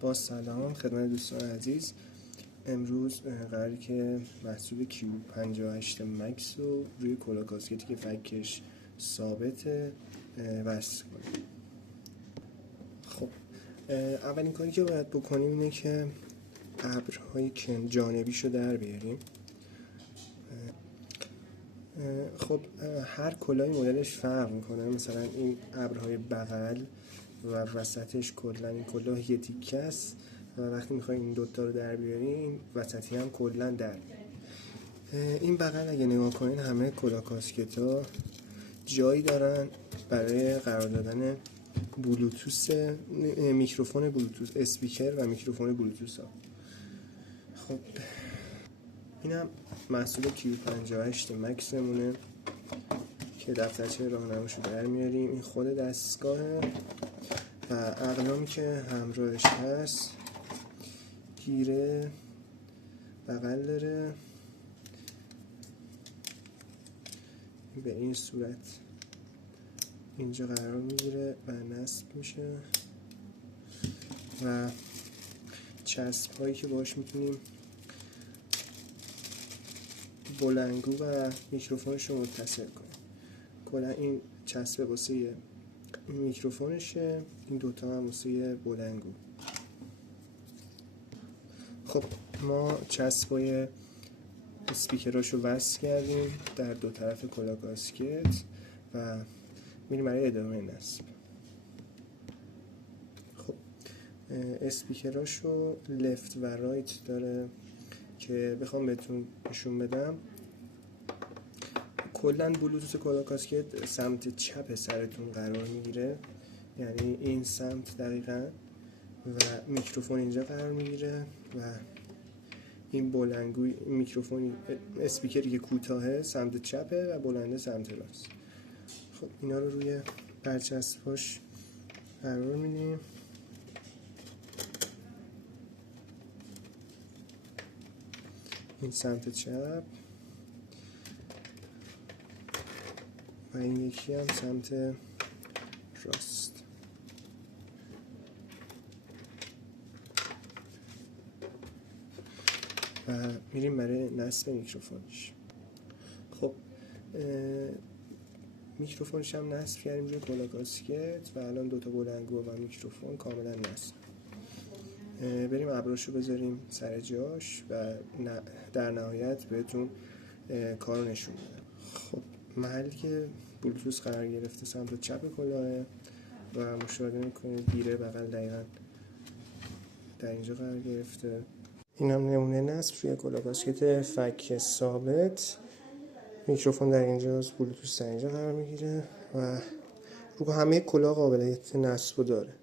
با سلام خدمت دوستان عزیز. امروز قراره که محصول Q58 مکس رو روی کلا کاسکتی که فکش ثابته وصل کنیم. خب اولین کاری که باید بکنیم اینه که ابرهای جانبیشو در بیاریم. خب هر کلاهی مدلش فرق میکنه. مثلا این ابرهای بغل و وسطش کلا این کلاه یه تیکه است و وقتی میخوایم این دوتا رو در بیاریم وسطی هم کلا در بیاریم. این بغل اگه نگاه کنین همه کلاه کاسکت ها جایی دارن برای قرار دادن بلوتوث، میکروفون بلوتوث، اسپیکر و میکروفون بلوتوث ها. خب اینم محصول Q58 مکسمونه که دفترچه راهنماییشو در میاریم. این خود دستگاهه و اقلامی که همراهش هست گیره بغل داره به این صورت اینجا قرار میگیره و نصب میشه و چسب هایی که باش میتونیم بلندگو و میکروفونش رو متصل کنیم. کلا این چسب واسه میکروفونشه، این دوتا هم واسه بلندگو. خب ما چسبای اسپیکراشو وصل کردیم در دو طرف کلا کاسکت و میریم برای ادامه نصب. خب اسپیکراشو لفت و رایت داره که بخوام بهتون نشون بدم. کلا بلوتوث کلا کاسکت سمت چپ سرتون قرار میگیره، یعنی این سمت دقیقا، و میکروفون اینجا قرار میگیره و این بلندگوی میکروفون اسپیکری که کوتاهه سمت چپه و بلنده سمت راست. خب اینا رو روی برچسباش قرار میدیم. این سمت چپ و این یکی هم سمت راست. و میریم برای نصب میکروفونش. خب میکروفونش هم نصب کردیم روی کلا کاسکت و الان دوتا بلندگو و میکروفون کاملا نصب. بریم ابراشو بذاریم سر جاش و در نهایت بهتون کارو نشون بدم. خب محلی که بلوتوث قرار گرفته سمت چپ کلاهه و مشاهده میکنید گیره بغل دقیقا در اینجا قرار گرفته. این هم نمونه نصب روی کلا کاسکت فک ثابت. میکروفون در اینجاست، بلوتوث در اینجا قرار میگیره و رو همه کلاه قابلیت نصب داره.